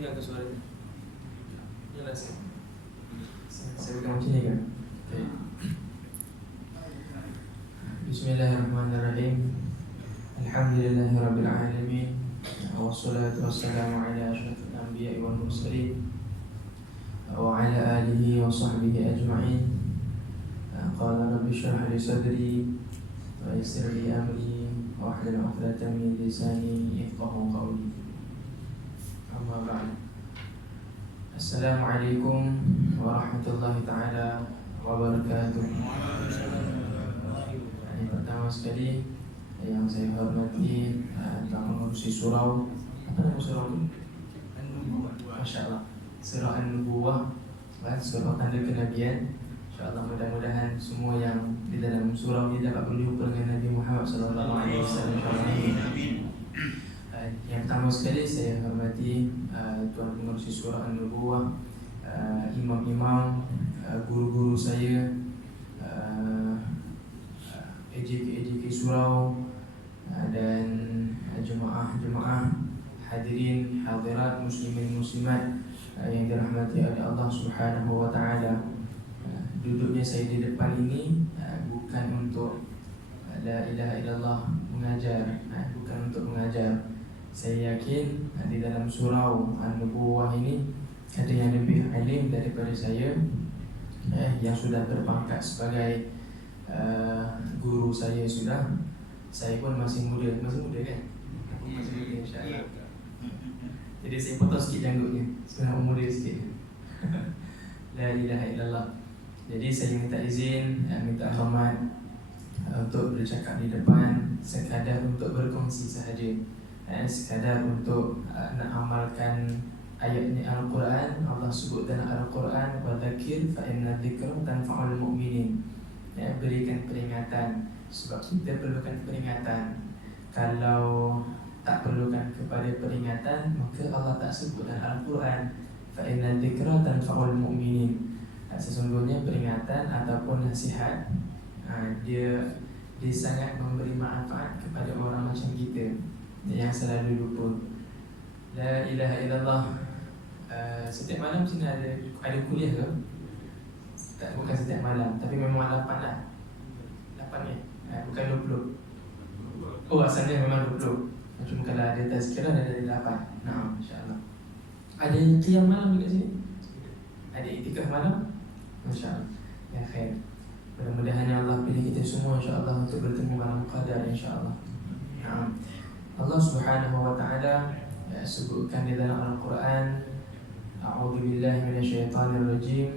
dengar ke suaranya? Jelas ya? Saya pegang macam ni kan? Okay. Bismillahirrahmanirrahim. Alhamdulillahirrabbilalamin. Wassalatu wassalamu ala asyrafil anbiya'i wal mursalin wa ala alihi wa sahbihi ajma'in. Qala rabbi shrah li sadri wa yassir li amri wahlul 'uqdatam min lisani yafqahu qawli. Amma ba'd. Assalamualaikum warahmatullahi ta'ala wabarakatuh. Yang pertama sekali yang saya hormati telah mengurusi surau. Apa nama surau itu? Masya Allah, surah An-Nubuwah, surah tanda kenabian. InsyaAllah mudah-mudahan semua yang di dalam surau ini dapat berjumpa dengan Nabi Muhammad SAW. Yang pertama sekali saya hormati Tuan Pengurusi Surah An-Nubuwah, imam-imam, guru-guru saya, AJK surau, dan jemaah-jemaah, hadirin, hadirat, muslimin, muslimat yang dirahmati oleh Allah Subhanahu wa taala. Duduknya saya di depan ini bukan untuk la ilaha illallah mengajar, bukan untuk mengajar. Saya yakin di dalam surau An-Nubuwah ini ada yang lebih alim daripada saya, yang sudah berpangkat sebagai guru saya sudah. Saya pun masih muda kan? Aku masih muda insyaAllah. Jadi saya potong sikit janggutnya, sebenarnya muda sikit. La ilaha illallah. Jadi saya minta izin, minta hormat untuk bercakap di depan, sekadar untuk berkongsi sahaja, sekadar untuk nak amalkan ayatnya Al-Quran. Allah sebut dalam Al-Quran, wa dzakir fa inna dzikra tanfa'ul mu'minin. Berikan peringatan, sebab kita perlukan peringatan. Kalau tak perlukan kepada peringatan, maka Allah tak sebut dalam Al-Quran fa inna dzikra tanfa'ul mu'minin. Sesungguhnya peringatan ataupun nasihat dia sangat memberi manfaat kepada orang macam kita yang selalu lupa la ilaha illallah. Setiap malam sini ada kuliah ke? Tak, bukan setiap malam, tapi memang 8 lah. 8 ni, bukan 20. Oh, asalnya memang 20. Cuma kalau ada tazkirah ada 8. Nah, insyaAllah. Ada qiyam malam juga sini? Ada itikaf malam? InsyaAllah. Ya khair. Mudah-mudahan Allah pilih kita semua insyaAllah untuk bertemu malam qadar insyaAllah. Allah Subhanahu wa ta'ala sebutkan di dalam Al-Quran, a'udzu billahi minasyaitonir rajim.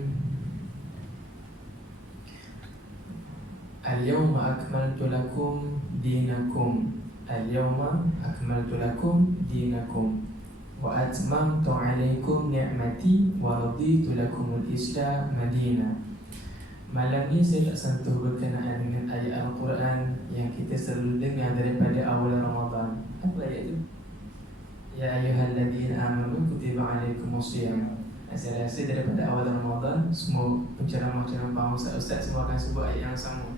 Al-yawma akmaltu lakum dinakum. Al-yawma akmaltu lakum dinakum wa atmamtu alaikum ni'mati wa raditu lakumul Islam madina. Malam ni saya tak sentuh berkenaan dengan ayat Al-Quran yang kita selalu dengar daripada awal Ramadan. Apa ayat itu? Ya ayyuhalladzina amanu kutiba alaikumusiyam. Saya rasa daripada awal Ramadan semua penceramah-penceramah ustaz semua akan sebut ayat yang sama.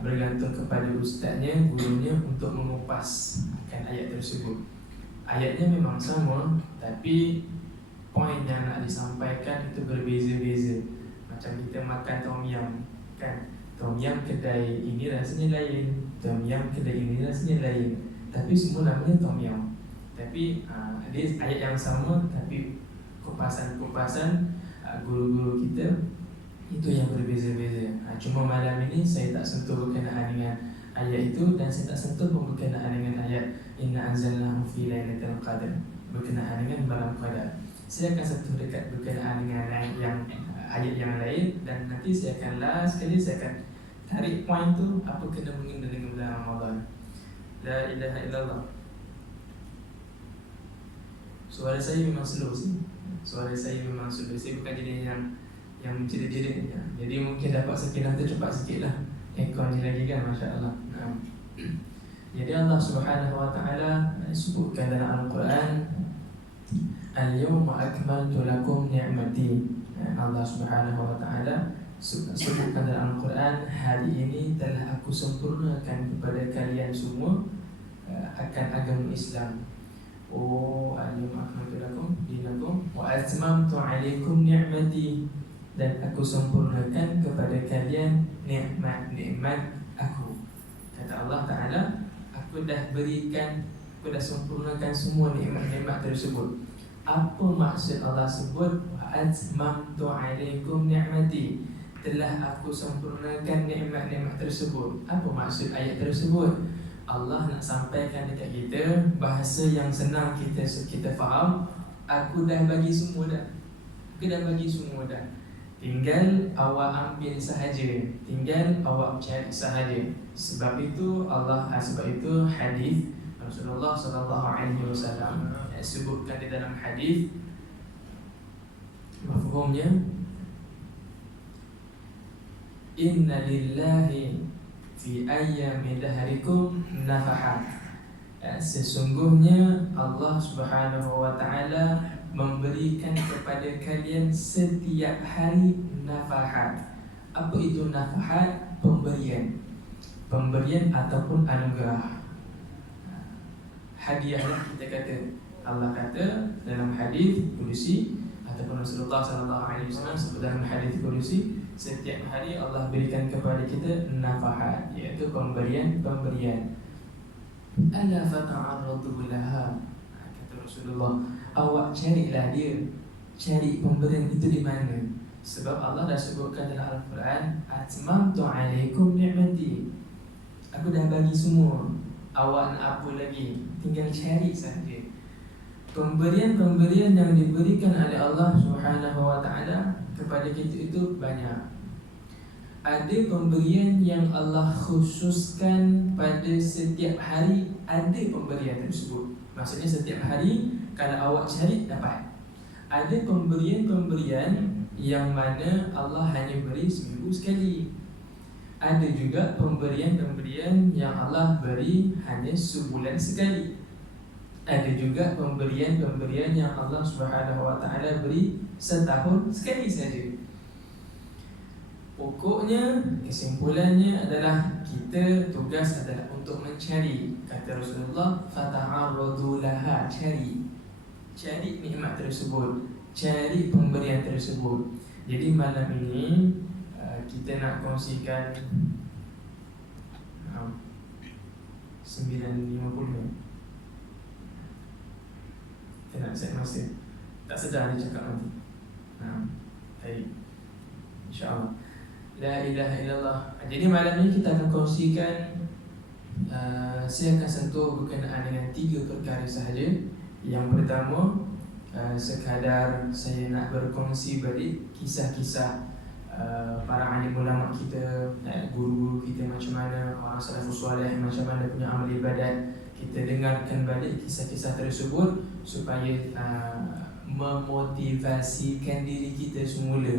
Bergantung kepada ustaznya, gurunya untuk mengupas ayat tersebut. Ayatnya memang sama, tapi poin yang nak disampaikan itu berbeza-beza. Macam kita makan tom yum kan, tom yum kedai ini rasanya lain, tom yum kedai ini rasanya lain, tapi semua namanya tom yum. Tapi dia ayat yang sama, tapi kupasan-kupasan guru-guru kita itu yang berbeza-beza. Cuma malam ini saya tak sentuh berkenaan dengan ayat itu, dan saya tak sentuh pun berkenaan dengan ayat inna anzalnahu fi lailatul qadar, berkenaan dengan malam qadar. Saya akan sentuh dekat berkenaan dengan ayat yang lain, dan nanti saya akan last sekali saya akan tarik poin tu apa kena mengena dengan bulan Ramadan. La ilaha illallah. Suara saya memang slow sih. Saya bukan jenis yang menjerit-jerit. Jadi mungkin dapat sekilas tu cepat sikit lah. Ekor ni lagi kan, Masya Allah. Jadi Allah Subhanahu wa ta'ala sebutkan dalam Al-Quran, Al-yawma akmaltu lakum ni'mati. Allah Subhanahu wa ta'ala sebutkan dalam Al-Quran, hari ini telah aku sempurnakan kepada kalian semua akan agama Islam. Oh, Al-yawma akmaltu lakum atmamtu 'alaikum ni'mati, dan aku sempurnakan kepada kalian nikmat-nikmat aku. Kata Allah Ta'ala, aku dah sempurnakan semua nikmat-nikmat tersebut. Apa maksud Allah sebut wa atmamtu 'alaikum ni'mati? Telah aku sempurnakan nikmat-nikmat tersebut. Apa maksud ayat tersebut? Allah nak sampaikan dekat kita bahasa yang senang kita faham. Aku dah bagi semua dah. Aku dah bagi semua dah. Tinggal awak ambil sahaja, tinggal awak cari sahaja. Sebab itu hadis Rasulullah sallallahu alaihi wasallam sebutkan di dalam hadis, mafhumnya, inna lillahi fi ayyami dahrikum nafahat. Sesungguhnya Allah Subhanahu wa taala memberikan kepada kalian setiap hari nafahat. Apa itu nafahat? Pemberian ataupun anugerah. Hadiah lah kita kata. Allah kata dalam hadis Qudsi ataupun Rasulullah sallallahu alaihi wasallam sebut dalam hadis Qudsi, setiap hari Allah berikan kepada kita nafahat, iaitu pemberian. Ala fata'arradu laha, kata Rasulullah, awak carilah dia, cari pemberian itu di mana. Sebab Allah dah sebutkan dalam Al-Quran, atmamtu 'alaikum ni'mati, aku dah bagi semua, awak nak apa lagi? Tinggal cari saja. Pemberian yang diberikan oleh Allah Subhanahu wa taala kepada kita itu banyak. Ada pemberian yang Allah khususkan pada setiap hari, ada pemberian tersebut. Maksudnya setiap hari kalau awak cari dapat. Ada pemberian yang mana Allah hanya beri seminggu sekali. Ada juga pemberian yang Allah beri hanya sebulan sekali. Ada juga pemberian yang Allah Subhanahu wa taala beri setahun sekali saja. Pokoknya kesimpulannya adalah kita tugas adalah untuk mencari. Kata Rasulullah, fata'arradu laha, cari nikmat tersebut, cari pemberian tersebut. Jadi malam ini kita nak kongsikan 9.50. Kita nak set masa. Tak sedar dia cakap nanti. Baik, InsyaAllah. La ilaha illallah. Jadi malam ini kita akan kongsikan, saya akan sentuh berkenaan dengan 3 perkara sahaja. Yang pertama, sekadar saya nak berkongsi balik kisah-kisah para alim ulama kita, guru-guru kita macam mana, orang salafus soleh macam mana punya amal ibadat. Kita dengarkan balik kisah-kisah tersebut supaya memotivasikan diri kita semula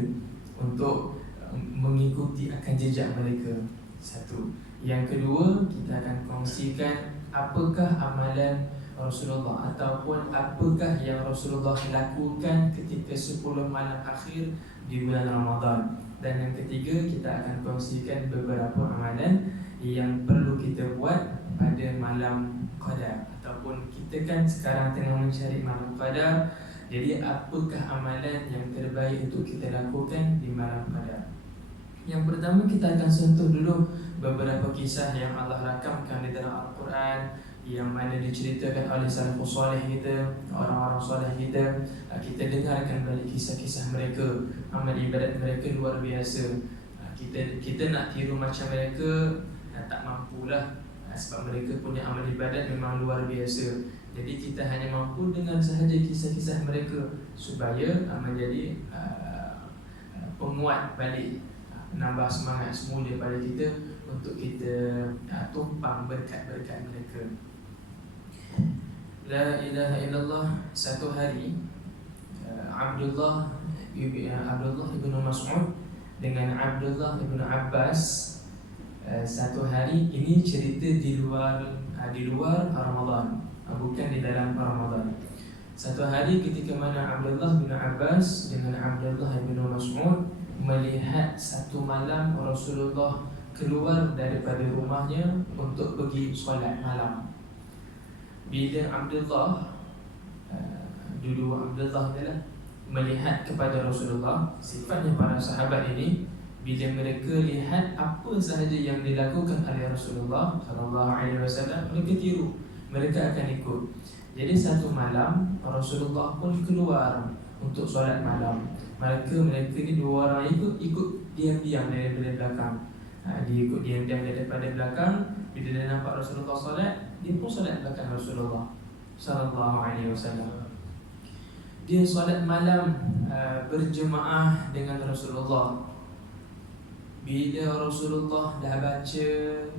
untuk mengikuti akan jejak mereka. Satu. Yang kedua, kita akan kongsikan apakah amalan Rasulullah ataupun apakah yang Rasulullah lakukan ketika 10 malam akhir di bulan Ramadan. Dan yang ketiga, kita akan kongsikan beberapa amalan yang perlu kita buat pada malam Qadar, ataupun kita kan sekarang tengah mencari malam Qadar. Jadi apakah amalan yang terbaik untuk kita lakukan di malam Qadar? Yang pertama, kita akan sentuh dulu beberapa kisah yang Allah rakamkan di dalam Al-Quran, yang mana diceritakan oleh salafus soleh kita, orang-orang soleh kita. Kita dengarkan balik kisah-kisah mereka. Amal ibadat mereka luar biasa. Kita nak tiru macam mereka tak mampulah, sebab mereka punya amal ibadat memang luar biasa. Jadi kita hanya mampu dengan sahaja kisah-kisah mereka supaya menjadi penguat balik, nambah semangat semula pada kita untuk kita tumpang berkat-berkat mereka. La ilaha illallah. Satu hari Abdullah ibn Mas'ud dengan Abdullah ibn Abbas, satu hari ini cerita di luar Ramadan, bukan di dalam Ramadan. Satu hari ketika mana Abdullah bin Abbas dengan Abdullah bin Mas'ud melihat satu malam Rasulullah keluar daripada rumahnya untuk pergi solat malam. Bila Abdullah, dulu Abdullah adalah melihat kepada Rasulullah. Sifatnya para sahabat ini, bila mereka lihat apa sahaja yang dilakukan oleh Rasulullah sallallahu alaihi wasallam, mereka tiru, mereka akan ikut. Jadi satu malam Rasulullah pun keluar untuk solat malam. Mereka ni dua orang ikut diam-diam daripada belakang. Dia ikut diam-diam daripada belakang. Bila dia nampak Rasulullah solat, dia pun solat belakang Rasulullah sallallahu alaihi wasallam. Dia solat malam berjemaah dengan Rasulullah. Bila Rasulullah dah baca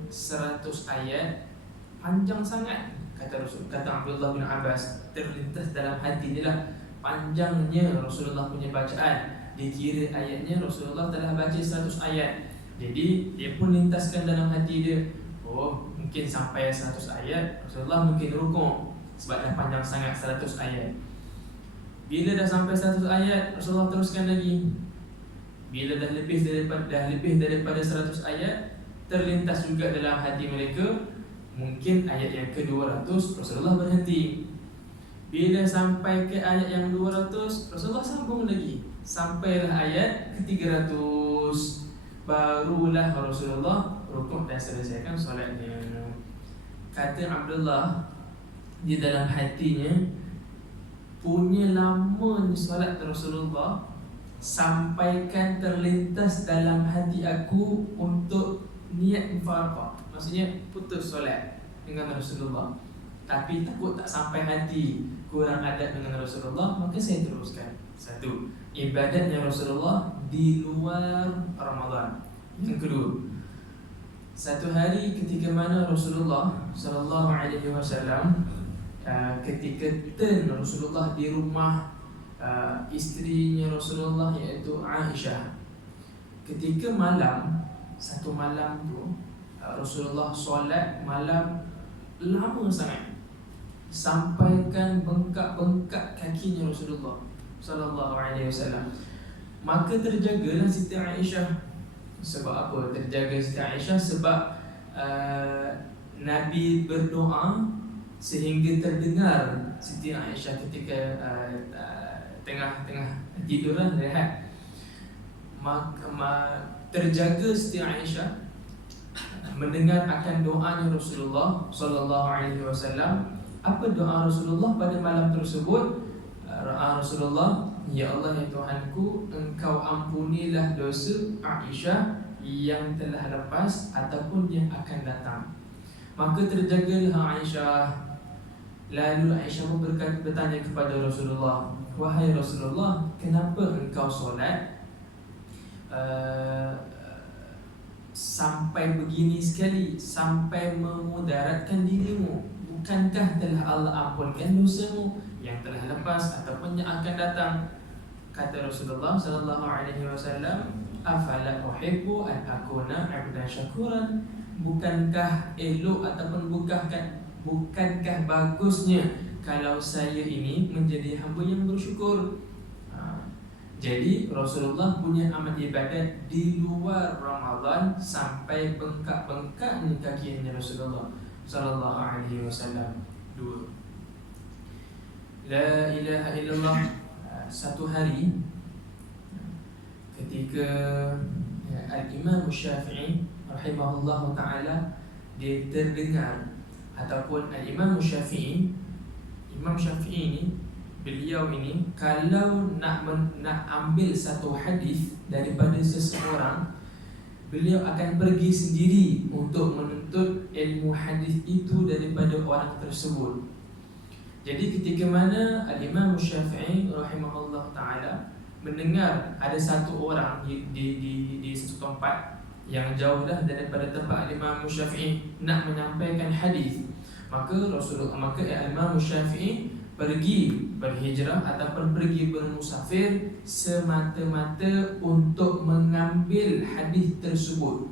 100 ayat, panjang sangat, kata Abdullah bin Abbas, terlintas dalam hati dia lah panjangnya Rasulullah punya bacaan. Dia kira ayatnya Rasulullah telah baca 100 ayat. Jadi dia pun lintaskan dalam hati dia, oh mungkin sampai 100 ayat Rasulullah mungkin rukuk, sebab dah panjang sangat 100 ayat. Bila dah sampai 100 ayat, Rasulullah teruskan lagi. Bila dah lebih daripada 100 ayat, terlintas juga dalam hati mereka, mungkin ayat yang ke-200 Rasulullah berhenti. Bila sampai ke ayat yang 200, Rasulullah sambung lagi. Sampailah ayat ke-300, barulah Rasulullah rukuk dan selesaikan solatnya. Kata Abdullah, di dalam hatinya, punya lamanya solat Rasulullah, sampaikan terlintas dalam hati aku untuk niat mufaraqah. Maksudnya putus solat dengan Rasulullah, tapi takut tak sampai hati, kurang adab dengan Rasulullah, maka saya teruskan. Satu, ibadatnya Rasulullah di luar Ramadan. Yang kedua, satu hari ketika mana Rasulullah sallallahu alaihi wasallam, ketika Rasulullah di rumah isterinya Rasulullah, iaitu Aisyah. Ketika malam, satu malam tu Rasulullah solat malam lama sangat, sampaikan bengkak-bengkak kakinya Rasulullah sallallahu alaihi wasallam. Maka terjagalah Siti Aisyah. Sebab apa terjaga Siti Aisyah? Sebab Nabi berdoa sehingga terdengar Siti Aisyah ketika tengah tidur dan rehat. Terjaga Siti Aisyah mendengar akan doanya Rasulullah sallallahu alaihi wasallam. Apa doa Rasulullah pada malam tersebut? Rasulullah, ya Allah ya Tuhanku, Engkau ampunilah dosa Aisyah yang telah lepas ataupun yang akan datang. Maka terjagalah Aisyah. Lalu Aisyah pun bertanya kepada Rasulullah, wahai Rasulullah, kenapa engkau solat sampai begini sekali, sampai memudaratkan dirimu? Bukankah telah Allah ampunkan dosamu yang telah lepas ataupun yang akan datang? Kata Rasulullah sallallahu alaihi wasallam, afala uhibbu an akuna 'abdan syakuran? Bukankah elok ataupun bukankah bagusnya kalau saya ini menjadi hamba yang bersyukur? Jadi Rasulullah punya amal ibadat di luar Ramadan sampai bengkak-bengkaknya kakinya Rasulullah sallallahu alaihi wasallam. Dua, la ilaha illallah. Satu hari ketika Al-Imam Syafi'i rahimahullah ta'ala, dia terdengar, ataupun Al-Imam Syafi'i, Imam Syafi'i ini, beliau ini kalau nak ambil satu hadis daripada seseorang, beliau akan pergi sendiri untuk menuntut ilmu hadis itu daripada orang tersebut. Jadi ketika mana Al-Imam Syafi'i rahimahullah ta'ala mendengar ada satu orang di satu tempat yang jauh dah daripada tempat Al-Imam Syafi'i nak menyampaikan hadis, maka Al-Imam Syafi'i pergi berhijrah ataupun pergi bermusafir semata-mata untuk mengambil hadis tersebut.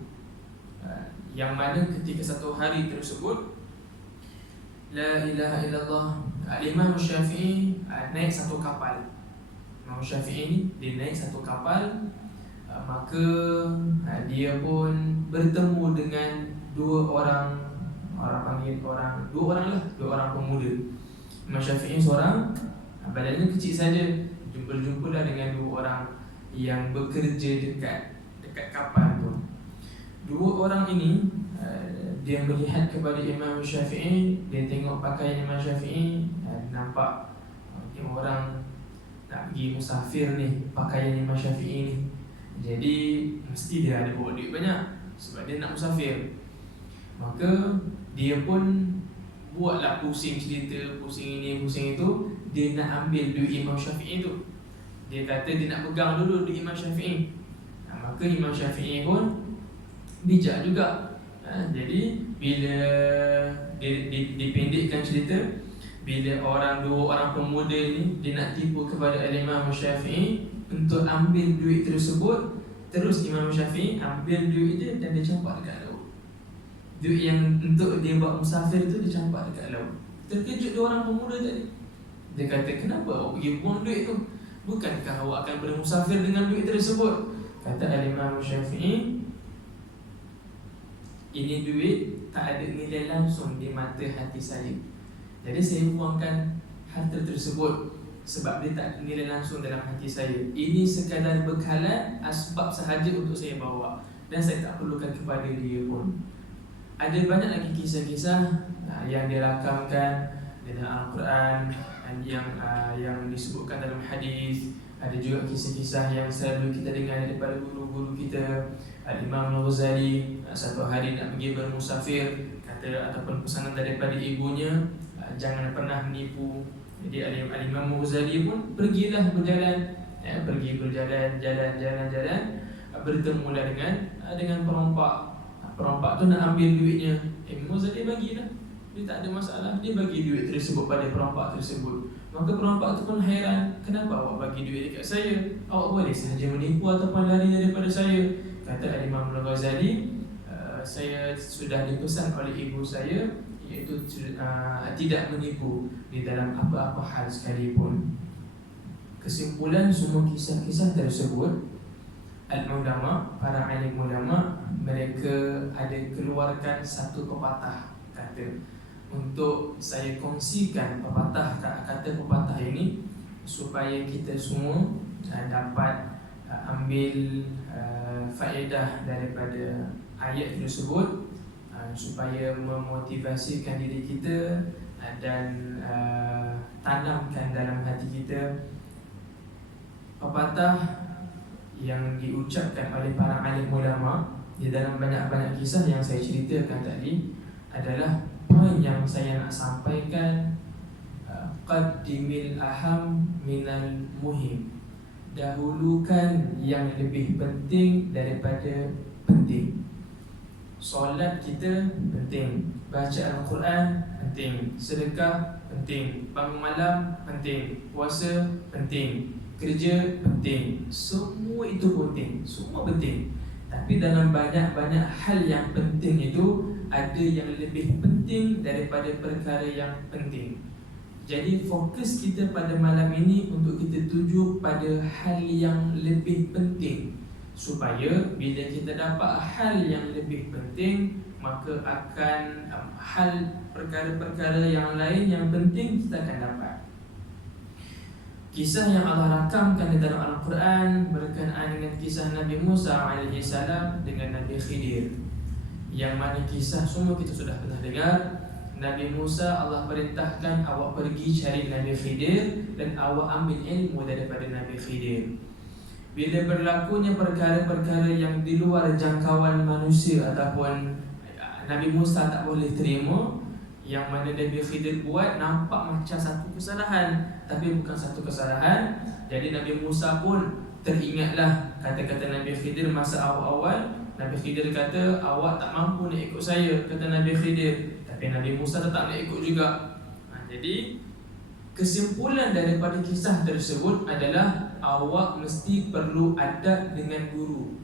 Yang mana ketika satu hari tersebut, la ilaha illallah, Imam Syafi'i naik satu kapal. Imam Syafi'i ni dia naik satu kapal, maka dia pun bertemu dengan dua orang pemuda. Imam Syafi'i seorang, badannya kecil saja, berjumpalah dengan dua orang yang bekerja dekat kapal tu. Dua orang ini dia melihat kepada Imam Syafi'i, dia tengok pakaian Imam Syafi'i, nampak ni orang nak pergi musafir ni, pakaian Imam Syafi'i ni. Jadi mesti dia ada bawa duit banyak sebab dia nak musafir. Maka dia pun buatlah pusing cerita, pusing ini, pusing itu. Dia nak ambil duit Imam Syafi'i tu. Dia kata dia nak pegang dulu duit Imam Syafi'i. Maka Imam Syafi'i pun bijak juga. Jadi bila dipendekkan cerita, bila dua orang pemuda ni dia nak tipu kepada Imam Syafi'i untuk ambil duit tersebut, terus Imam Syafi'i ambil duit dia dan dia campak dekat laut. Duit yang untuk dia buat musafir tu dia campak dekat laut. Terkejut dua orang pemuda tadi. Dia kata, kenapa awak pergi buang duit tu? Bukankah awak akan bermusafir dengan duit tersebut? Kata Imam Syafi'i, ini duit tak ada nilai langsung di mata hati saya. Jadi saya buangkan harta tersebut sebab dia tak nilai langsung dalam hati saya. Ini sekadar bekalan, asbab sahaja untuk saya bawa, dan saya tak perlukan kepada dia pun. Ada banyak lagi kisah-kisah yang dirakamkan dalam Al-Quran dan yang disebutkan dalam hadis. Ada juga kisah-kisah yang selalu kita dengar daripada guru-guru kita. Imam Al-Ghazali satu hari nak pergi bermusafir, kata ataupun pesanan daripada ibunya, jangan pernah menipu. Jadi Imam Al-Ghazali pun pergilah berjalan, pergi berjalan, jalan, bertemulah dengan perompak. Perompak tu nak ambil duitnya. Imam Al-Ghazali bagilah. Dia tak ada masalah, dia bagi duit tersebut pada perompak tersebut. Maka perompak tu pun hairan, kenapa awak bagi duit dekat saya? Awak boleh sahaja menipu ataupun lari daripada saya. Kata Imam Al-Ghazali, saya sudah dipesan oleh ibu saya, iaitu tidak menipu di dalam apa-apa hal sekalipun. Kesimpulan semua kisah-kisah tersebut, al-ulama, para alim ulama, mereka ada keluarkan satu pepatah kata. Untuk saya kongsikan kata pepatah ini supaya kita semua dapat ambil faedah daripada ayat tersebut, supaya memotivasikan diri kita dan tanamkan dalam hati kita. Pepatah yang diucapkan oleh para alim ulama di dalam banyak-banyak kisah yang saya ceritakan tadi adalah poin yang saya nak sampaikan. Qaddimil aham minal muhim, dahulukan yang lebih penting daripada penting. Solat kita penting, baca Al-Quran penting, sedekah penting, bangun malam penting, puasa penting, kerja penting. Semua itu penting, semua penting. Tapi dalam banyak-banyak hal yang penting itu, ada yang lebih penting daripada perkara yang penting. Jadi fokus kita pada malam ini untuk kita tuju pada hal yang lebih penting, supaya bila kita dapat hal yang lebih penting, maka akan hal perkara-perkara yang lain yang penting kita akan dapat. Kisah yang Allah rakamkan di dalam Al-Quran berkenaan dengan kisah Nabi Musa AS dengan Nabi Khidir, yang mana kisah semua kita sudah pernah dengar. Nabi Musa, Allah perintahkan awak pergi cari Nabi Khidir dan awak ambil ilmu daripada Nabi Khidir. Bila berlakunya perkara-perkara yang di luar jangkauan manusia ataupun Nabi Musa tak boleh terima, yang mana Nabi Khidir buat nampak macam satu kesalahan, tapi bukan satu kesalahan. Jadi Nabi Musa pun teringatlah kata-kata Nabi Khidir masa awal-awal. Nabi Khidir kata, awak tak mampu nak ikut saya, kata Nabi Khidir. Tapi Nabi Musa tetap nak ikut juga. Jadi kesimpulan daripada kisah tersebut adalah awak mesti perlu adab dengan guru.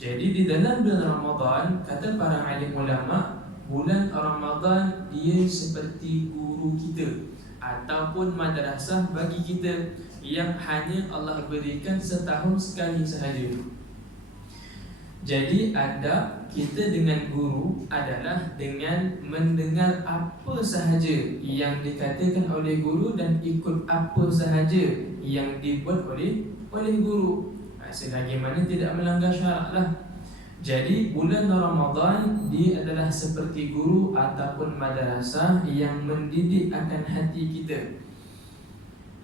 Jadi di dalam bulan Ramadan, kata para alim ulama, bulan Ramadan dia seperti guru kita ataupun madrasah bagi kita yang hanya Allah berikan setahun sekali sahaja. Jadi adab kita dengan guru adalah dengan mendengar apa sahaja yang dikatakan oleh guru dan ikut apa sahaja yang dibuat oleh guru, selagi mana tidak melanggar syarat lah. Jadi bulan Ramadan dia adalah seperti guru ataupun madrasah yang mendidik akan hati kita.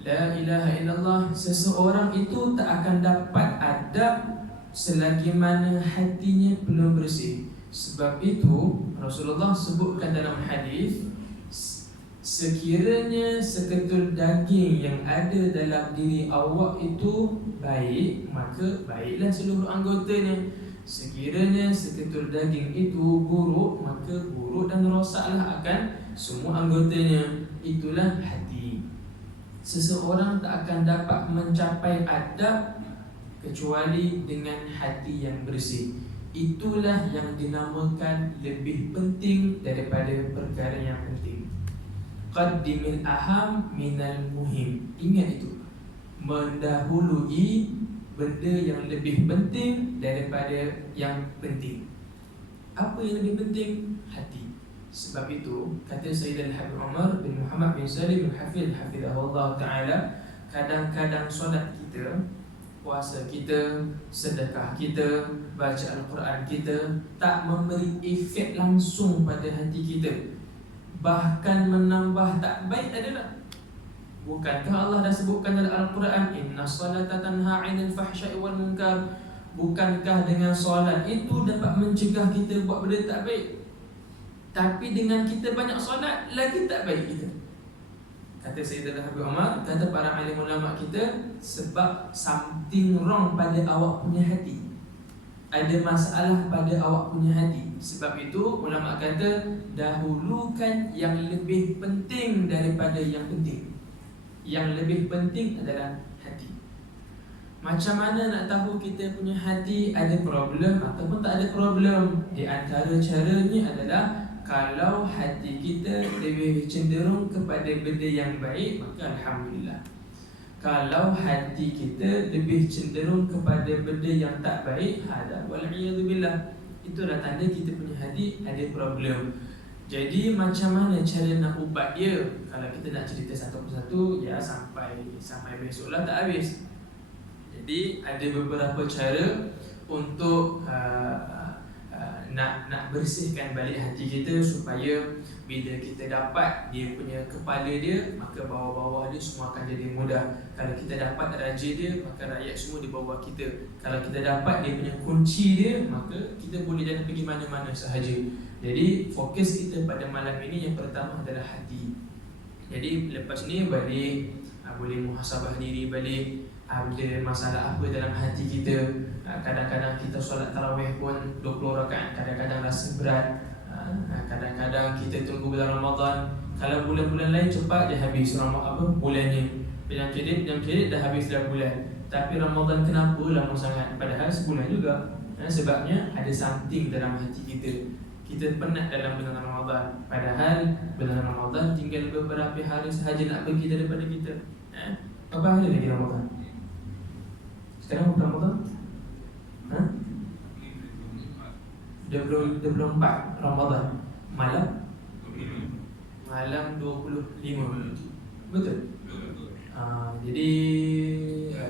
La ilaha illallah, seseorang itu tak akan dapat adab selagi mana hatinya belum bersih. Sebab itu Rasulullah sebutkan dalam hadis, sekiranya seketul daging yang ada dalam diri awak itu baik, maka baiklah seluruh anggotanya. Sekiranya seketul daging itu buruk, maka buruk dan rosaklah akan semua anggotanya. Itulah hati. Seseorang tak akan dapat mencapai adab kecuali dengan hati yang bersih. Itulah yang dinamakan lebih penting daripada perkara yang penting. Qaddimil aham minal muhim. Ingat itu, mendahului benda yang lebih penting daripada yang penting. Apa yang lebih penting? Hati. Sebab itu kata Sayyidina Habib Umar bin Muhammad bin Salim al-Hafidh hafizahullah ta'ala, kadang-kadang solat kita, puasa kita, sedekah kita, baca Al-Quran kita tak memberi efek langsung pada hati kita, bahkan menambah tak baik adalah. Bukankah Allah dah sebutkan dalam Al-Quran, Inna salata tanha 'anil fahsya'i wal munkar? Bukankah dengan solat itu dapat mencegah kita buat benda tak baik? Tapi dengan kita banyak solat, lagi tak baik kita. Kata Sayyidina Habib Umar, kata para alim ulama kita, sebab something wrong pada awak punya hati. Ada masalah pada awak punya hati. Sebab itu ulama kata, dahulukan yang lebih penting daripada yang penting. Yang lebih penting adalah hati. Macam mana nak tahu kita punya hati ada problem ataupun tak ada problem? Di antara caranya adalah, kalau hati kita lebih cenderung kepada benda yang baik, maka Alhamdulillah. Kalau hati kita lebih cenderung kepada benda yang tak baik, hadza wal'iyadzubillah, itulah tanda kita punya hati ada problem. Jadi macam mana cara nak ubat dia? Kalau kita nak cerita satu persatu, ya sampai besoklah tak habis. Jadi ada beberapa cara untuk nak bersihkan balik hati kita, supaya bila kita dapat dia punya kepala dia, maka bawah-bawah dia semua akan jadi mudah. Kalau kita dapat raja dia, maka rakyat semua di bawah kita. Kalau kita dapat dia punya kunci dia, maka kita boleh jalan pergi mana-mana sahaja. Jadi fokus kita pada malam ini yang pertama adalah hati. Jadi lepas ni balik boleh muhasabah diri balik, ada masalah apa dalam hati kita. Kadang-kadang kita solat tarawih pun 20 rakaat, kadang-kadang rasa berat. Kadang-kadang kita tunggu bulan Ramadan. Kalau bulan-bulan lain cepat je habis bulannya. Yang kredit dah habis dah bulan. Tapi Ramadan kenapa lama sangat? Padahal sebulan juga. Sebabnya ada something dalam hati kita. Kita penat dalam bulan Ramadan. Padahal bulan Ramadan tinggal beberapa hari sahaja nak pergi daripada kita. Berapa hari lagi Ramadan? Sekarang berapa Ramadan? 24 Ramadan. Malam 25. Betul? Jadi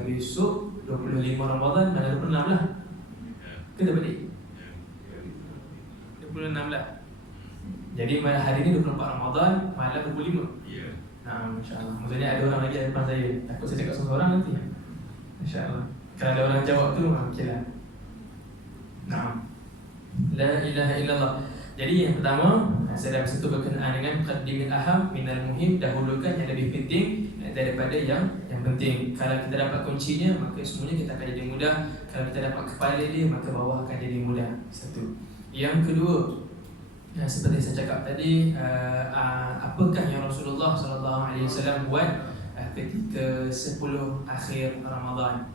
besok 25 Ramadan, malam 26 lah. Kita balik 26 lah. Jadi hari ni 24 Ramadan, malam 25. InsyaAllah. Maksudnya ada orang lagi depan saya. Takut saya cakap seorang nanti. InsyaAllah. Kalau ada orang jawab tu, okey lah. La ilaha illallah. Jadi yang pertama, saya dah bersentuh berkenaan dengan qaddimil aham minal muhim, dahulukan yang lebih penting daripada yang penting. Kalau kita dapat kuncinya, maka semuanya kita akan jadi mudah. Kalau kita dapat kepala dia, maka bawah akan jadi mudah. Satu. Yang kedua, seperti saya cakap tadi, apakah yang Rasulullah SAW buat ketika 10 akhir Ramadan?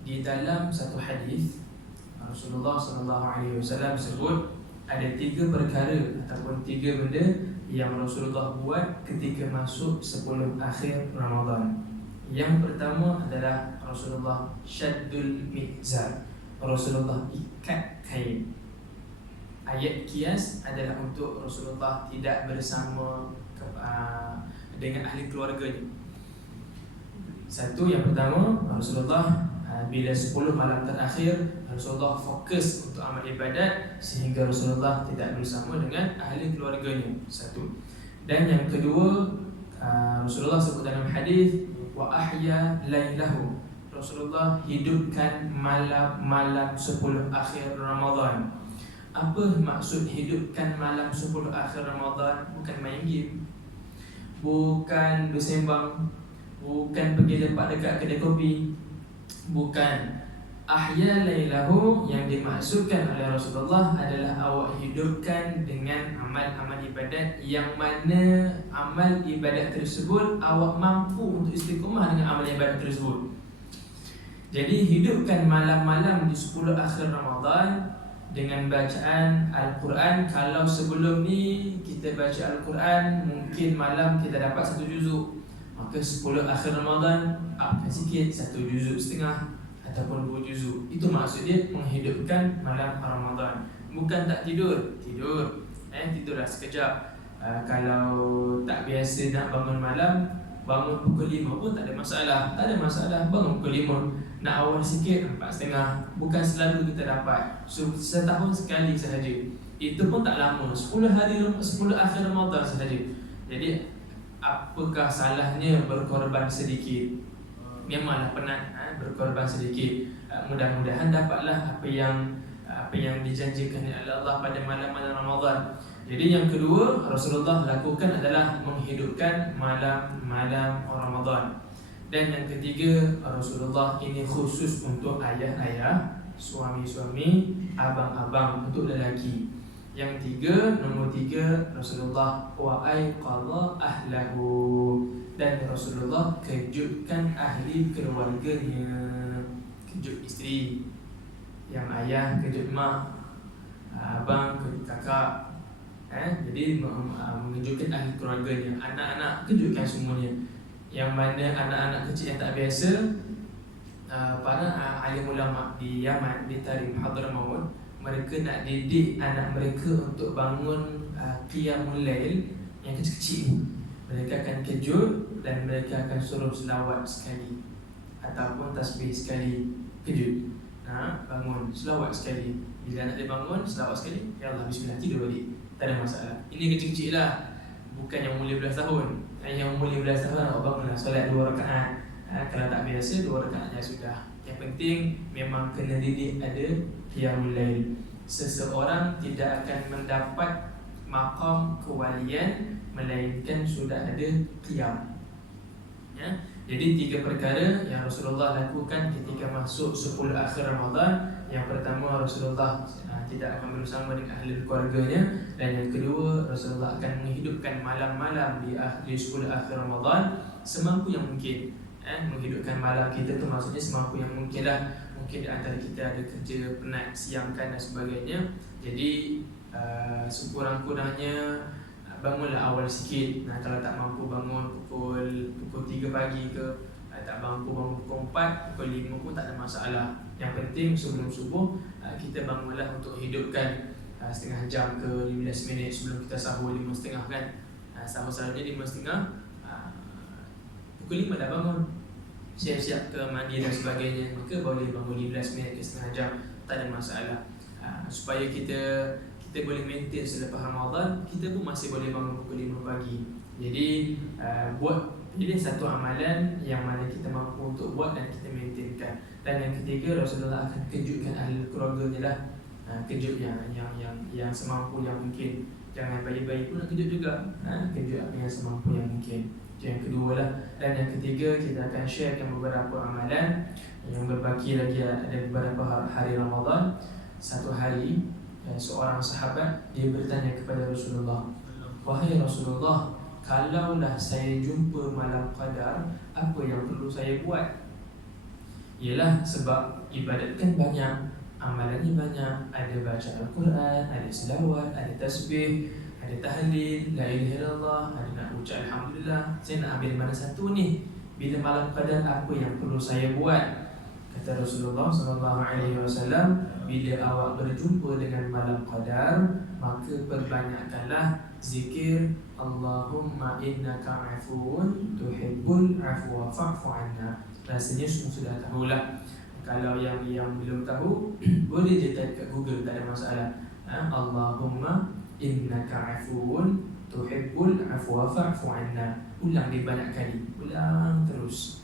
Di dalam satu hadis, Rasulullah SAW sebut ada 3 perkara ataupun 3 benda yang Rasulullah buat ketika masuk 10 akhir Ramadan. Yang pertama adalah Rasulullah syaddul mizar. Rasulullah ikat kain. Ayat kias adalah untuk Rasulullah tidak bersama dengan ahli keluarganya. Satu, yang pertama, Rasulullah bila 10 malam terakhir Rasulullah fokus untuk amal ibadat sehingga Rasulullah tidak bersama dengan ahli keluarganya. Satu. Dan yang kedua, Rasulullah sebut dalam hadis, wa ahya lailahu. Rasulullah hidupkan malam 10 akhir Ramadan. Apa maksud hidupkan malam 10 akhir Ramadan? Bukan main game, bukan bersembang, bukan pergi lepak dekat kedai kopi, bukan. Ahya lailahu yang dimaksudkan oleh Rasulullah adalah awak hidupkan dengan amal-amal ibadat yang mana amal ibadat tersebut awak mampu untuk istiqomah dengan amal ibadat tersebut. Jadi hidupkan malam-malam di 10 akhir Ramadan dengan bacaan Al-Quran. Kalau sebelum ni kita baca Al-Quran, mungkin malam kita dapat 1 juzuk, maka 10 akhir Ramadan upkan sikit 1 juzuk setengah ataupun 2 juzuk. Itu maksud dia menghidupkan malam Ramadan. Bukan tak tidur, tidurlah sekejap. Kalau tak biasa nak bangun malam, bangun pukul 5 pun tak ada masalah. Bangun pukul 5. Nak awal sikit 4.30. Bukan selalu kita dapat. Setahun sekali sahaja. Itu pun tak lama, 10 akhir Ramadan sahaja. Jadi apakah salahnya berkorban sedikit? Memanglah penat berkorban sedikit. Mudah-mudahan dapatlah apa yang dijanjikan oleh Allah pada malam-malam Ramadan. Jadi yang kedua Rasulullah lakukan adalah menghidupkan malam-malam Ramadan. Dan yang ketiga, Rasulullah ini khusus untuk ayah-ayah, suami-suami, abang-abang, untuk lelaki. Yang nomor tiga, Rasulullah wa'aiqadha ahlahu. Dan Rasulullah kejutkan ahli keluarganya. Kejut isteri, yang ayah kejut mak, abang kejut kakak. Jadi mengejutkan ahli keluarganya. Anak-anak kejutkan semuanya. Yang mana anak-anak kecil yang tak biasa, para alim ulama di Yaman, di Tarim Hadramaut, mereka nak didik anak mereka untuk bangun qiyamul lail yang kecil-kecil. Mereka akan kejut dan mereka akan suruh selawat sekali ataupun tasbih sekali. Kejut, bangun, selawat sekali. Bila anak dia bangun, selawat sekali, ya Allah, bismillah, tidur balik. Tak ada masalah. Ini kecil-kecil lah, bukan yang umur 15 tahun. Yang umur 15 tahun awak bangunlah solat 2 rakaat. Kalau tak biasa 2 rakaat sudah. Yang penting memang kena didik ada qiyamul lail. Seseorang tidak akan mendapat maqam kewalian melainkan sudah ada qiyam. Jadi 3 perkara yang Rasulullah lakukan ketika masuk 10 akhir Ramadan. Yang pertama, Rasulullah tidak akan bersama dengan ahli keluarganya. Dan yang kedua, Rasulullah akan menghidupkan malam-malam di 10 akhir Ramadan semampu yang mungkin. Menghidupkan malam kita tu maksudnya semampu yang mungkin lah. Mungkin di antara kita ada kerja penat, siangkan dan sebagainya. Jadi sekurang-kurangnya bangunlah awal sikit. Kalau tak mampu bangun pukul 3 pagi ke, tak mampu bangun pukul 4, pukul 5 pun tak ada masalah. Yang penting sebelum subuh kita bangunlah untuk hidupkan setengah jam ke 15 minit sebelum kita sahur. 5.30 kan. Sahur selalunya 5.30. Pukul 5 dah bangun, siap-siap ke mandi dan sebagainya, maka boleh bangun 15 minit ke setengah jam, tak ada masalah. Supaya kita boleh maintain selepas Ramadan, kita pun masih boleh bangun pukul 5 pagi. Jadi pilih satu amalan yang mana kita mampu untuk buat dan kita maintainkan. Dan yang ketiga, Rasulullah akan kejutkan ahli keluarganya lah. Kejut yang semampu yang mungkin. Jangan bayi-bayi pun nak kejut juga. Kejut apa yang semampu yang mungkin. Itu yang kedua lah. Dan yang ketiga, kita akan sharekan beberapa amalan yang berbaki lagi. Ada beberapa hari Ramadan. Satu hari, seorang sahabat dia bertanya kepada Rasulullah, wahai Rasulullah, kalaulah saya jumpa malam qadar, apa yang perlu saya buat? Ialah sebab ibadat kan banyak, amalannya banyak. Ada baca Al-Quran, ada selawat, ada tasbih, ada tahlil, la ilaha illallah, ada nak ucap Alhamdulillah. Saya nak ambil mana satu ni? Bila malam qadar, apa yang perlu saya buat? Kata Rasulullah SAW, bila awak berjumpa dengan malam qadar, maka perbanyakkanlah zikir Allahumma innaka afuun tuhibbul afwa fa'fu anna. Rasanya semua sudah tahulah. Kalau yang belum tahu, boleh je type kat Google, tak ada masalah. Allahumma innaka afuun tuhibbul afwa fa'fu anna. Ulang dia banyak kali, ulang terus.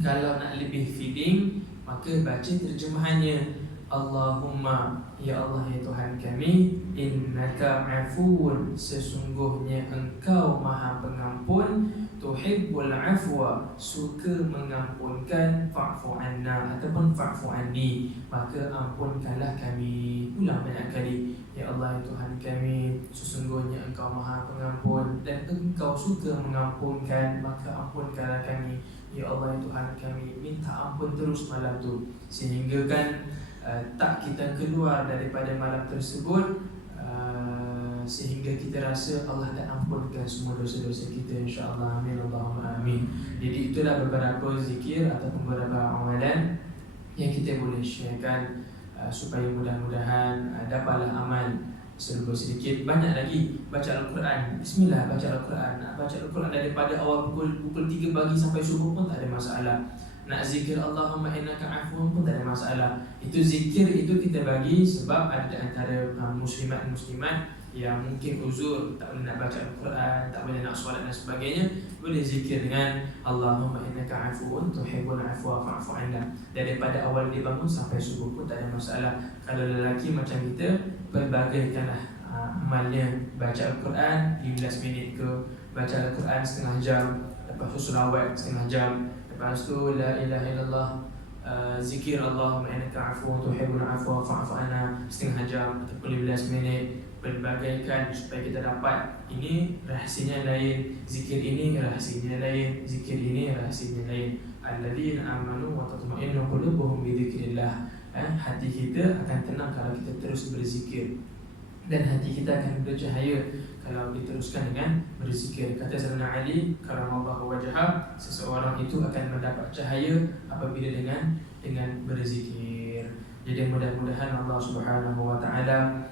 Kalau nak lebih feeling, maka baca terjemahannya. Allahumma, ya Allah ya Tuhan kami, innaka afuun, sesungguhnya engkau maha pengampun, tuhibbul afwa, suka mengampunkan, fa'fu anna ataupun fa'fu anni, maka ampunkanlah kami. Ulang banyak kali. Ya Allah ya Tuhan kami, sesungguhnya engkau maha pengampun dan engkau suka mengampunkan, maka ampunkanlah kami. Ya Allah ya Tuhan kami, minta ampun terus malam tu, sehingga kan tak kita keluar daripada malam tersebut, sehingga kita rasa Allah dah ampunkan semua dosa-dosa kita, insya-Allah. Amin Allahumma amin. Jadi itulah beberapa zikir ataupun beberapa amalan yang kita boleh sharekan, supaya mudah-mudahan dapatlah amal sedikit. Banyak lagi baca Al-Quran. Bismillah, baca Al-Quran. Nak baca Al-Quran daripada awal pukul 3 pagi sampai subuh pun tak ada masalah. Nak zikir Allahumma innaka afuun pun tak ada masalah. Itu zikir itu kita bagi sebab ada antara muslimat yang mungkin uzur, tak boleh nak baca Al-Quran, tak boleh nak solat dan sebagainya, boleh zikir dengan Allahumma innaka afuun tuhibbul afwa fa'fu anna. Daripada awal dia bangun sampai subuh pun tak ada masalah. Kalau lelaki macam kita, pelbagaikanlah amalnya. Baca Al-Quran 15 minit ke, baca Al-Quran setengah jam, lepas tu selawat setengah jam, lepas tu la ilaha illallah, zikir Allahumma innaka afuun tuhibbul afwa fa'fu anna setengah jam ataupun 15 minit. Pelbagaikan supaya kita dapat. Ini rahsianya lain, zikir ini rahsianya lain, zikir ini rahsianya lain. Alladzina amanu wa tatma'innu qulubuhum bi dzikrillah. Hati kita akan tenang kalau kita terus berzikir, dan hati kita akan bercahaya kalau diteruskan dengan berzikir. Kata Sayyidina Ali karamallahu wajhah, seseorang itu akan mendapat cahaya apabila dengan berzikir. Jadi mudah-mudahan Allah Subhanahu wa taala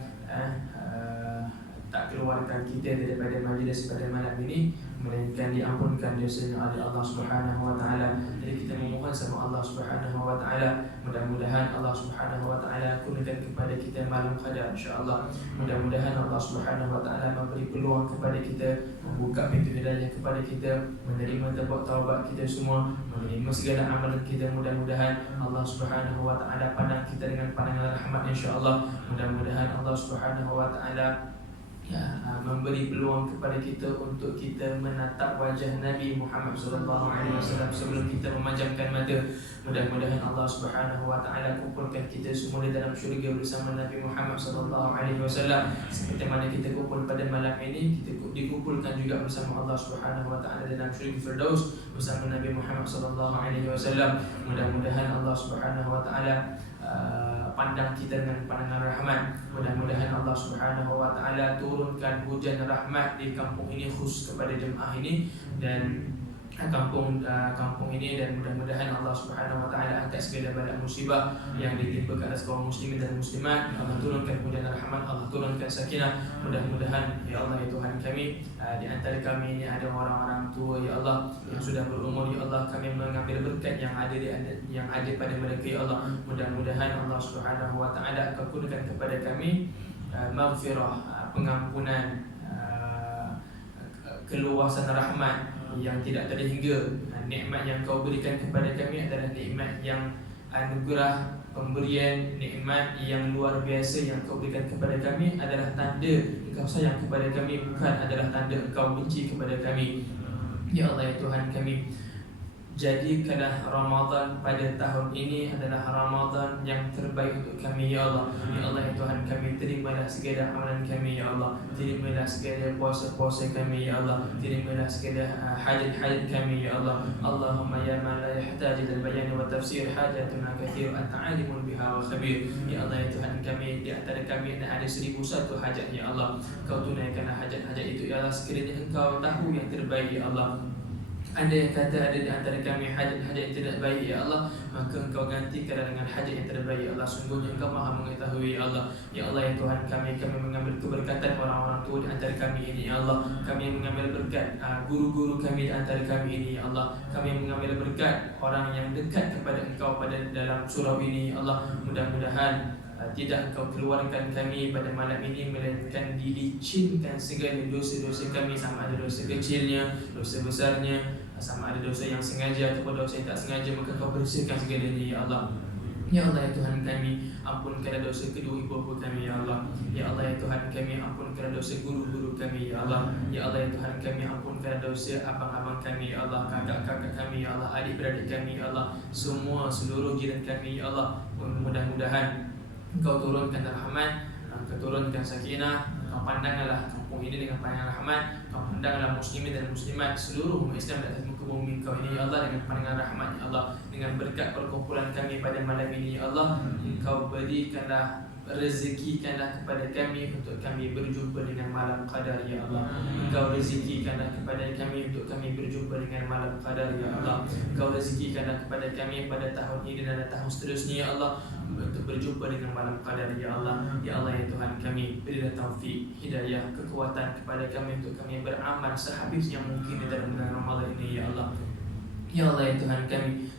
tak keluarkan kita daripada majlis pada malam ini, melainkan diampunkan dosanya oleh Allah Subhanahu wa taala. Jadi kita memohon sama Allah Subhanahu wa taala, mudah-mudahan Allah Subhanahu wa taala kurniakan kepada kita malam qadar, insya-Allah. Mudah-mudahan Allah Subhanahu wa taala memberi peluang kepada kita, membuka pintu hidayah kepada kita, menerima taubat kita semua, menerima segala amalan kita. Mudah-mudahan Allah Subhanahu wa taala pandang kita dengan pandangan rahmat, insya-Allah. Mudah-mudahan Allah Subhanahu wa taala memberi peluang kepada kita untuk kita menatap wajah Nabi Muhammad SAW sebelum kita memejamkan mata. Mudah-mudahan Allah Subhanahu wa taala kumpulkan kita semua di dalam syurga bersama Nabi Muhammad SAW. Seperti mana kita kumpul pada malam ini, kita dikumpulkan juga bersama Allah Subhanahu wa taala dalam syurga Firdaus bersama Nabi Muhammad SAW. Mudah-mudahan Allah Subhanahu wa taala pandang kita dengan pandangan rahmat. Mudah-mudahan Allah Subhanahu wa taala turunkan hujan rahmat di kampung ini, khusus kepada jemaah ini dan kampung ini, dan mudah-mudahan Allah Subhanahu wa taala angkat segala bala musibah yang ditimpa ke atas kaum muslimin dan muslimat. Allah turunkan hujan rahmat, Allah turunkan sakinah. Mudah-mudahan ya Allah ya Tuhan kami, di antara kami ini ada orang-orang tua ya Allah yang sudah berumur ya Allah, kami mengambil berkat yang ada pada mereka ya Allah. Mudah-mudahan Allah Subhanahu wa taala akan kurniakan kepada kami maghfirah, pengampunan, keluasan rahmat yang tidak terhingga. Nikmat yang kau berikan kepada kami adalah nikmat yang anugerah, pemberian, nikmat yang luar biasa yang kau berikan kepada kami adalah tanda engkau sayang kepada kami, bukan adalah tanda engkau benci kepada kami. Ya Allah ya Tuhan kami, jadikanlah Ramadan pada tahun ini adalah Ramadan yang terbaik untuk kami ya Allah. Ya Allah ya Tuhan kami, terimalah segala amalan kami ya Allah, terimalah segala puasa-puasa kami ya Allah, terimalah segala hajat-hajat kami ya Allah. Allahumma ya man la yahtaj ila al-bayan wa tafsir hajatuna kathir, anta alimun biha wa khabir. Ya Allah ya Tuhan kami, di antara kami ada 1001 hajat ya Allah, kau tunaikanlah hajat-hajat itu ya Allah, sekiranya engkau tahu yang terbaik ya Allah. Andai kata ada di antara kami hajat-hajat yang tidak baik ya Allah, maka Engkau gantikanlah dengan hajat yang terbaik ya Allah. Sungguhnya Engkau Maha mengetahui ya Allah. Ya Allah ya Tuhan kami mengambil keberkatan orang-orang tua di antara kami ini ya Allah. Kami mengambil berkat guru-guru kami di antara kami ini ya Allah. Kami mengambil berkat orang yang dekat kepada Engkau pada dalam surau ini ya Allah. Mudah-mudahan tidak Engkau keluarkan kami pada malam ini, melainkan dilicinkan segala dosa-dosa kami, sama ada dosa kecilnya, dosa besarnya, sama ada dosa yang sengaja ataupun dosa yang tak sengaja, maka Kau bersihkan segalanya ya Allah. Ya Allah ya Tuhan kami, ampunkanlah dosa kedua ibu bapa kami ya Allah. Ya Allah ya Tuhan kami, ampunkanlah dosa guru-guru kami ya Allah. Ya Allah ya Tuhan kami, ampunkanlah dosa abang-abang kami ya Allah, kakak-kakak kami ya Allah, adik-beradik kami ya Allah, semua seluruh jiran kami ya Allah. Mudah-mudahan Engkau turunkan rahmat, Engkau turunkan sakinah, Engkau pandanglah kampung ini dengan pandangan rahmat, Engkau pandanglah muslimin dan muslimat seluruh umat Islam di atas muka bumi Engkau ini ya Allah, dengan pandangan rahmat ya Allah. Dengan berkat perkumpulan kami pada malam ini ya Allah, Engkau berikanlah, rezekikanlah kepada kami untuk kami berjumpa dengan malam qadar ya Allah. Engkau rezekikanlah kepada kami untuk kami berjumpa dengan malam qadar ya Allah. Engkau rezekikanlah kepada kami pada tahun ini dan tahun seterusnya ya Allah, untuk berjumpa dengan malam qadar ya Allah. Ya Allah ya Tuhan kami, berilah taufik, hidayah, kekuatan kepada kami untuk kami beramal sehabis yang mungkin di dalam bulan Ramadan ini ya Allah. Ya Allah ya Tuhan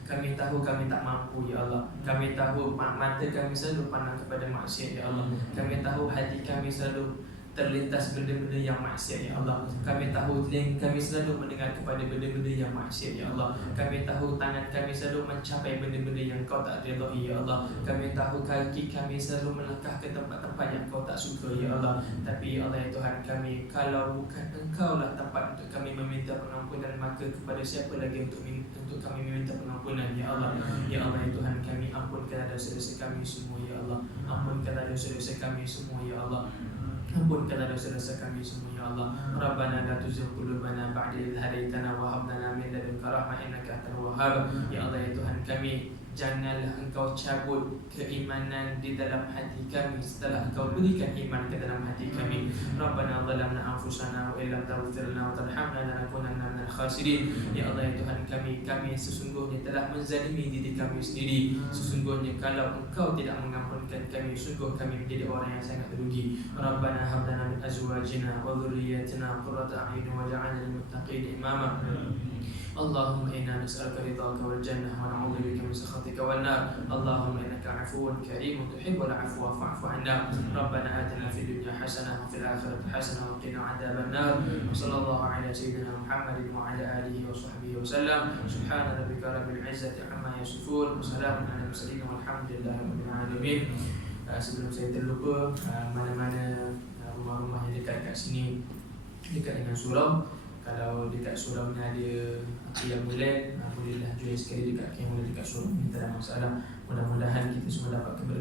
kami tahu kami tak mampu ya Allah. Kami tahu mata kami selalu pandang kepada maksiat ya Allah. Kami tahu hati kami selalu terlintas benda-benda yang maksiat ya Allah. Kami tahu telinga kami selalu mendengar kepada benda-benda yang maksiat ya Allah. Kami tahu tangan kami selalu mencapai benda-benda yang Kau tak ridai ya Allah. Kami tahu kaki kami selalu melangkah ke tempat-tempat yang Kau tak suka ya Allah. Tapi ya Allah ya Tuhan kami, kalau bukan Engkau lah tempat untuk kami meminta pengampunan, maka kepada siapa lagi untuk kami meminta pengampunan ya Allah. Ya Allah ya Tuhan kami, ampunkanlah dosa-dosa kami semua ya Allah. Ampunkanlah dosa-dosa kami semua ya Allah. Ampunkanlah dosa-dosa kami semua ya Allah. Rabbana la tuzigh qulubana ba'da idh hadaitana wa hab lana min ladunka rahmah innaka antal wahhab. Ya Allah ya Tuhan kami, janganlah Engkau cabut keimanan di dalam hati kami setelah Engkau berikan iman ke dalam hati kami. Rabbana zalamna anfusana wa illam taghfir lana wa tarhamna lanakunanna minal khasirin. Ya Allah ya Tuhan kami sesungguhnya telah menzalimi diri kami sendiri. Sesungguhnya kalau Engkau tidak mengampunkan kami, sungguh kami menjadi orang yang sangat rugi. Rabbana hab lana min azwajina wa dhurriyyatina qurrata a'yun waj'alna lil muttaqina imama. Allahumma inna nas'aluka ridhaka wal jannah wa na'udzu bika min sakhatika wan nar. Allahumma innaka 'afuwun karimun tuhibbul 'afwa fa'fu 'anna. Rabbana atina fid dunya hasanah wa fil akhirati hasanah wa qina 'adzaban nar. Sallallahu ala sayyidina Muhammadin wa ala alihi wa sahbihi wa sallam. Subhana rabbika rabbil 'izzati 'amma yasifun wa salamun 'alal mursalin walhamdulillahi rabbil alamin. Sebelum saya terlupa, mana-mana rumah-rumah yang dekat kat sini, dekat dengan surau, kalau dekat surau ni ada qiyam bulan, bolehlah join sekali dekat qiyam bulan dekat surau ni, tak ada masalah. Mudah-mudahan kita semua dapat keberkatan.